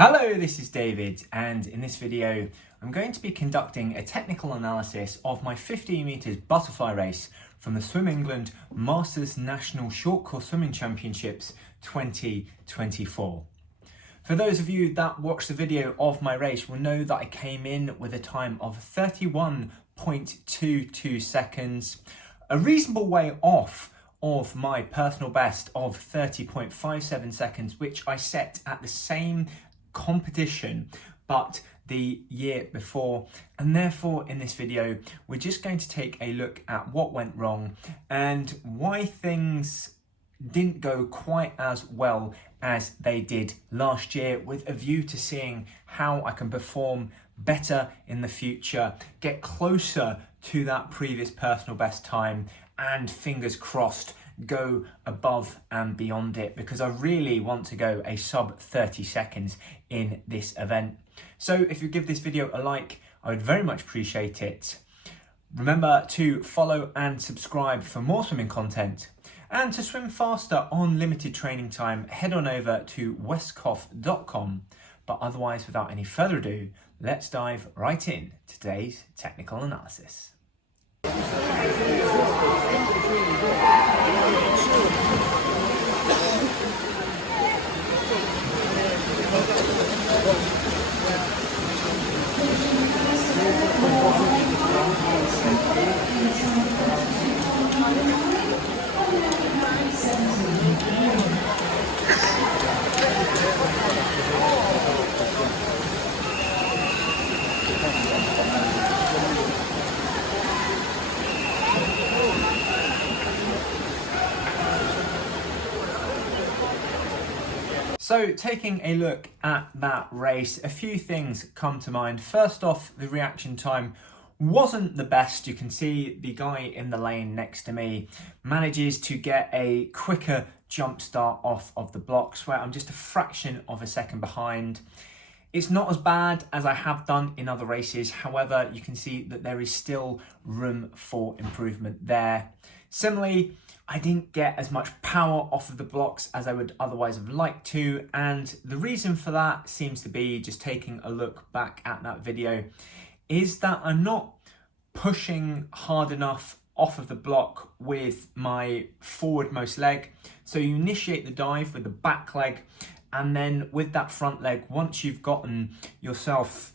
Hello, this is David, and in this video I'm going to be conducting a technical analysis of my 15 metres butterfly race from the Swim England Masters National Short Course Swimming Championships 2024. For those of you that watched the video of my race will know that I came in with a time of 31.22 seconds, a reasonable way off of my personal best of 30.57 seconds, which I set at the same competition but the year before. And therefore in this video we're just going to take a look at what went wrong and why things didn't go quite as well as they did last year, with a view to seeing how I can perform better in the future, get closer to that previous personal best time, and fingers crossed go above and beyond it, because I really want to go a sub 30 seconds in this event. So if you give this video a like, I would very much appreciate it. Remember to follow and subscribe for more swimming content, and to swim faster on limited training time, head on over to westcough.com. But otherwise, without any further ado, let's dive right in to today's technical analysis. So taking a look at that race, a few things come to mind. First off, the reaction time wasn't the best. You can see the guy in the lane next to me manages to get a quicker jump start off of the blocks, where I'm just a fraction of a second behind. It's not as bad as I have done in other races. However, you can see that there is still room for improvement there. Similarly, I didn't get as much power off of the blocks as I would otherwise have liked to, and the reason for that seems to be, just taking a look back at that video, is that I'm not pushing hard enough off of the block with my forwardmost leg. So you initiate the dive with the back leg, and then with that front leg, once you've gotten yourself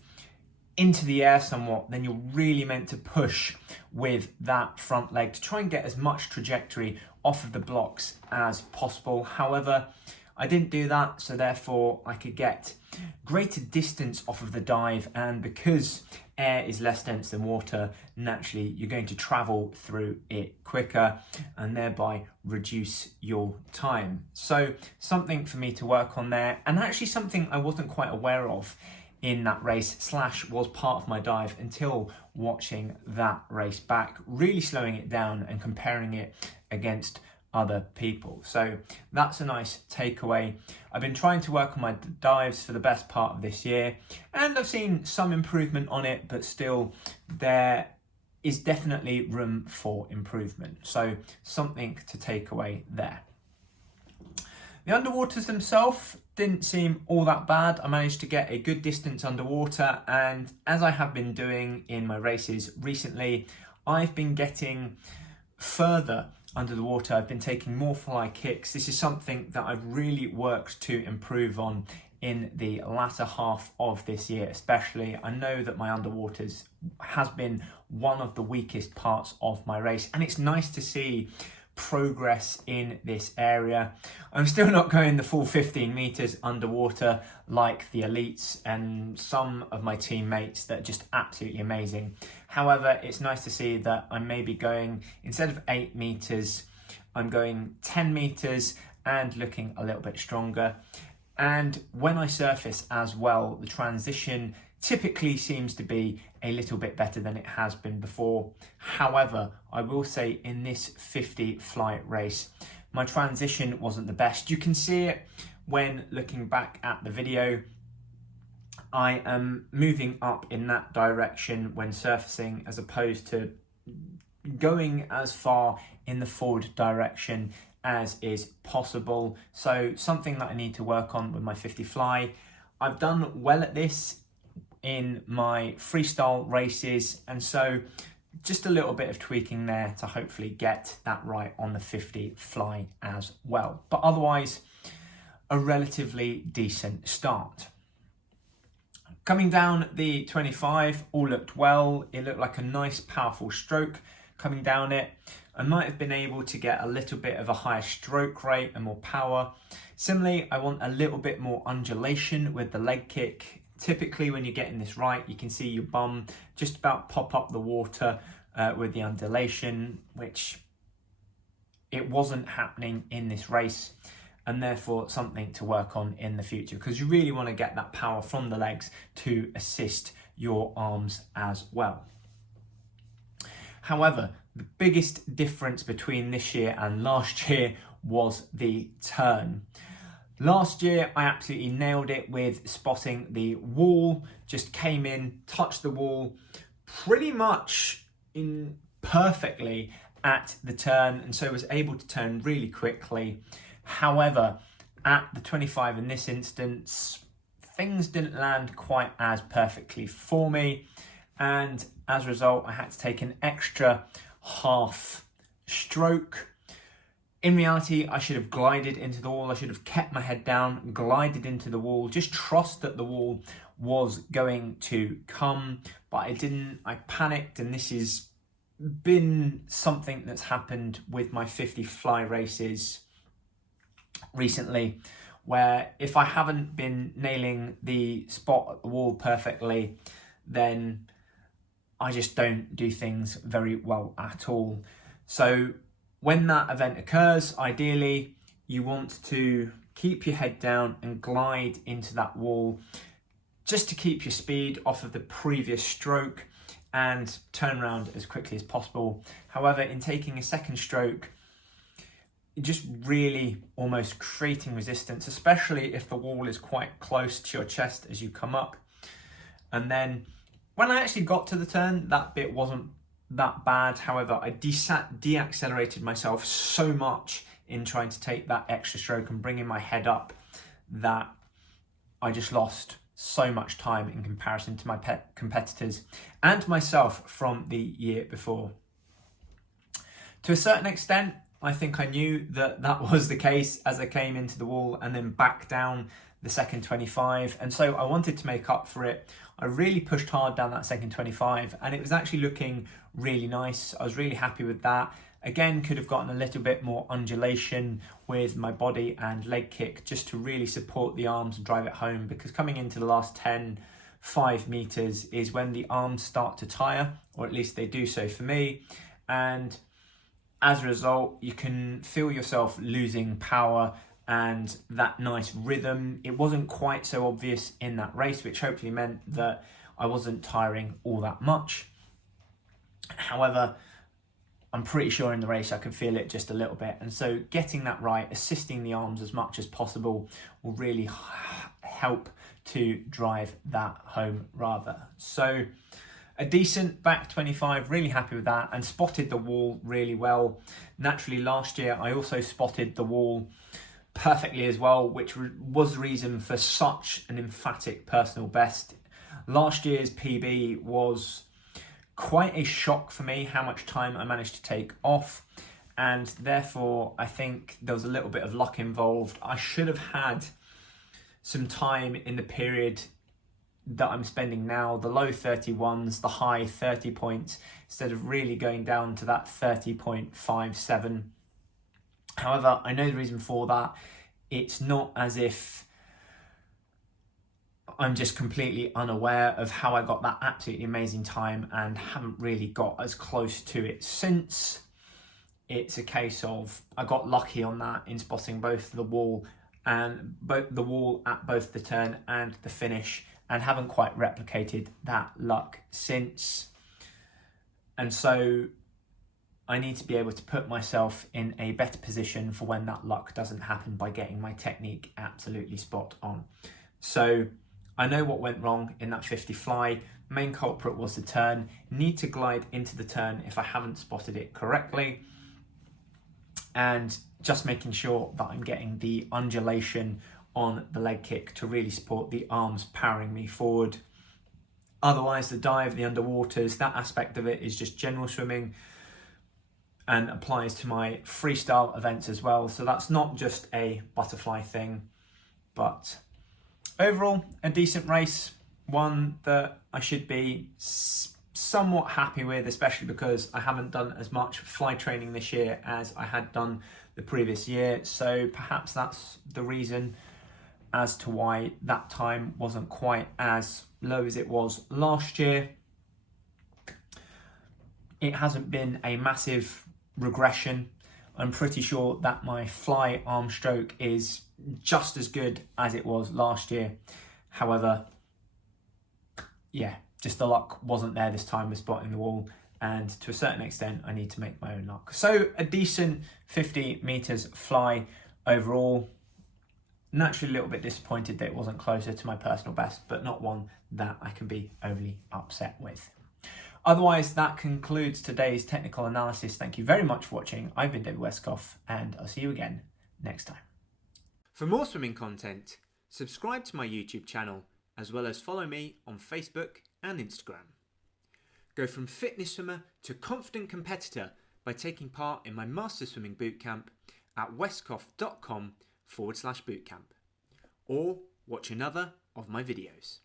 into the air somewhat, then you're really meant to push with that front leg to try and get as much trajectory off of the blocks as possible. However, I didn't do that, so therefore I could get greater distance off of the dive, and because air is less dense than water, naturally you're going to travel through it quicker and thereby reduce your time. So something for me to work on there, and actually something I wasn't quite aware of in that race / was part of my dive until watching that race back, really slowing it down and comparing it against other people. So that's a nice takeaway. I've been trying to work on my dives for the best part of this year, and I've seen some improvement on it, but still there is definitely room for improvement. So something to take away there. The underwaters themselves didn't seem all that bad. I managed to get a good distance underwater, and as I have been doing in my races recently, I've been getting further under the water. I've been taking more fly kicks. This is something that I've really worked to improve on in the latter half of this year especially. I know that my underwaters has been one of the weakest parts of my race, and it's nice to see progress in this area. I'm still not going the full 15 meters underwater like the elites and some of my teammates that are just absolutely amazing. However, it's nice to see that I'm maybe going, instead of 8 meters, I'm going 10 meters and looking a little bit stronger. And when I surface as well, the transition typically seems to be a little bit better than it has been before. However, I will say in this 50 flight race, my transition wasn't the best. You can see it when looking back at the video. I am moving up in that direction when surfacing, as opposed to going as far in the forward direction as is possible. So something that I need to work on with my 50 fly. I've done well at this in my freestyle races, and so just a little bit of tweaking there to hopefully get that right on the 50 fly as well. But otherwise, a relatively decent start. Coming down the 25, all looked well. It looked like a nice, powerful stroke coming down it. I might have been able to get a little bit of a higher stroke rate and more power. Similarly, I want a little bit more undulation with the leg kick. Typically, when you're getting this right, you can see your bum just about pop up the water with the undulation, which it wasn't happening in this race, and therefore something to work on in the future, because you really want to get that power from the legs to assist your arms as well. However, the biggest difference between this year and last year was the turn. Last year, I absolutely nailed it with spotting the wall, just came in, touched the wall pretty much perfectly at the turn, and so was able to turn really quickly. However, at the 25 in this instance, things didn't land quite as perfectly for me, and as a result, I had to take an extra half stroke. In reality, I should have glided into the wall. I should have kept my head down, glided into the wall, just trust that the wall was going to come, but I didn't. I panicked, and this has been something that's happened with my 50 fly races recently, where if I haven't been nailing the spot at the wall perfectly, then I just don't do things very well at all. So when that event occurs, ideally, you want to keep your head down and glide into that wall just to keep your speed off of the previous stroke and turn around as quickly as possible. However, in taking a second stroke, just really almost creating resistance, especially if the wall is quite close to your chest as you come up. And then when I actually got to the turn, that bit wasn't that bad. However, I de-accelerated myself so much in trying to take that extra stroke and bringing my head up that I just lost so much time in comparison to my competitors and myself from the year before. To a certain extent, I think I knew that that was the case as I came into the wall and then back down the second 25, and so I wanted to make up for it. I really pushed hard down that second 25, and it was actually looking really nice. I was really happy with that. Again, could have gotten a little bit more undulation with my body and leg kick just to really support the arms and drive it home, because coming into the last 5 meters is when the arms start to tire, or at least they do so for me, and as a result, you can feel yourself losing power and that nice rhythm. It wasn't quite so obvious in that race, which hopefully meant that I wasn't tiring all that much. However, I'm pretty sure in the race I could feel it just a little bit. And so getting that right, assisting the arms as much as possible, will really help to drive that home rather. So a decent back 25, really happy with that, and spotted the wall really well. Naturally, last year I also spotted the wall perfectly as well, which was the reason for such an emphatic personal best. Last year's PB was quite a shock for me, how much time I managed to take off, and therefore I think there was a little bit of luck involved. I should have had some time in the period that I'm spending now, the low 31s, the high 30 points, instead of really going down to that 30.57. However, I know the reason for that. It's not as if I'm just completely unaware of how I got that absolutely amazing time and haven't really got as close to it since. It's a case of I got lucky on that in spotting both the wall and the wall at both the turn and the finish, and haven't quite replicated that luck since. And so I need to be able to put myself in a better position for when that luck doesn't happen by getting my technique absolutely spot on. So I know what went wrong in that 50 fly. Main culprit was the turn. Need to glide into the turn if I haven't spotted it correctly. And just making sure that I'm getting the undulation on the leg kick to really support the arms powering me forward. Otherwise, the dive, the underwaters, that aspect of it is just general swimming and applies to my freestyle events as well. So that's not just a butterfly thing, but overall, a decent race, one that I should be somewhat happy with, especially because I haven't done as much fly training this year as I had done the previous year. So perhaps that's the reason as to why that time wasn't quite as low as it was last year. It hasn't been a massive regression. I'm pretty sure that my fly arm stroke is just as good as it was last year. However, yeah, just the luck wasn't there this time with spotting the wall, and to a certain extent I need to make my own luck. So a decent 50 meters fly overall. Naturally a little bit disappointed that it wasn't closer to my personal best, but not one that I can be overly upset with. Otherwise, that concludes today's technical analysis. Thank you very much for watching. I've been David Westcough, and I'll see you again next time. For more swimming content, subscribe to my YouTube channel, as well as follow me on Facebook and Instagram. Go from fitness swimmer to confident competitor by taking part in my Master Swimming Bootcamp at westcough.com/bootcamp, or watch another of my videos.